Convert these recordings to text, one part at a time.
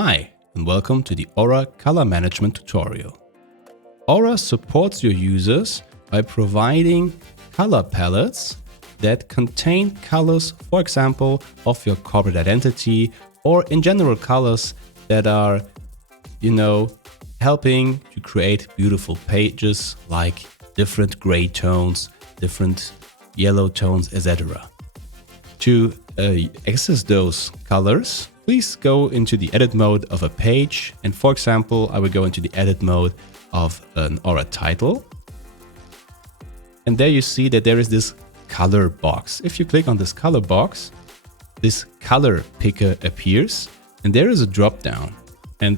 Hi, and welcome to the Aura Color Management tutorial. Aura supports your users by providing color palettes that contain colors, for example, of your corporate identity, or in general colors that are, helping to create beautiful pages like different gray tones, different yellow tones, etc. To access those colors, please go into the edit mode of a page. And for example, I will go into the edit mode of an Aura title. And there you see that there is this color box. If you click on this color box, this color picker appears and there is a drop down. And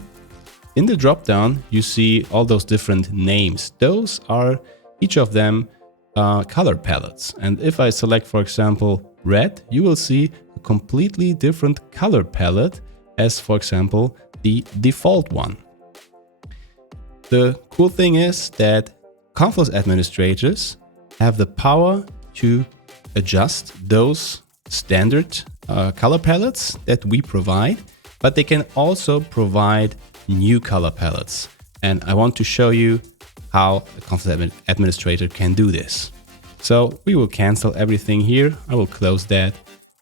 in the drop down, you see all those different names. Those are each of them color palettes. And if I select, for example, red, you will see a completely different color palette as, for example, the default one. The cool thing is that Confluence administrators have the power to adjust those standard color palettes that we provide, but they can also provide new color palettes. And I want to show you how a Confluence administrator can do this. So we will cancel everything here. I will close that.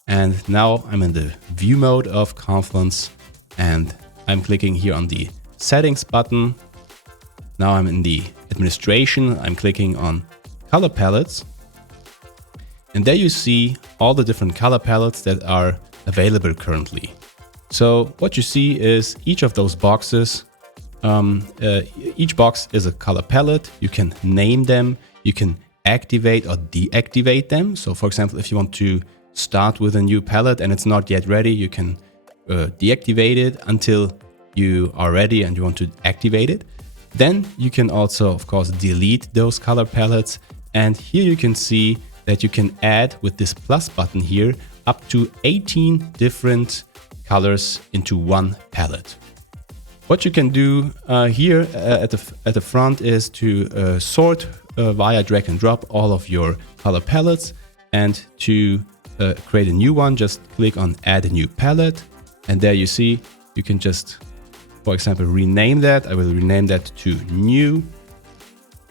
And now I'm in the view mode of Confluence and I'm clicking here on the settings button. Now I'm in the administration. I'm clicking on color palettes. And there you see all the different color palettes that are available currently. So what you see is each of those boxes, each box is a color palette. You can name them, you can activate or deactivate them. So for example, if you want to start with a new palette and it's not yet ready, you can deactivate it until you are ready and you want to activate it. Then you can also, of course, delete those color palettes. And here you can see that you can add with this plus button here up to 18 different colors into one palette. What you can do here at the front is to sort via drag and drop all of your color palettes, and to create a new one, just click on add a new palette. And there you see, you can just, for example, rename that. I will rename that to new.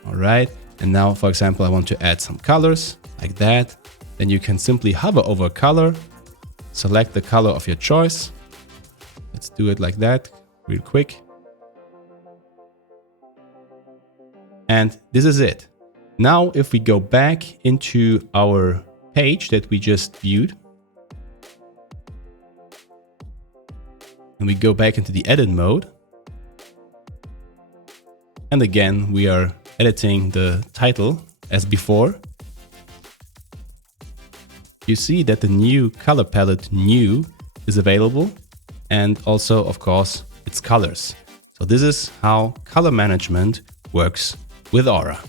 All right. And now, for example, I want to add some colors like that. Then you can simply hover over color, select the color of your choice. Let's do it like that real quick. And this is it. Now, if we go back into our page that we just viewed, and we go back into the edit mode, and again, we are editing the title as before, you see that the new color palette new is available, and also, of course, its colors. So this is how color management works with Aura.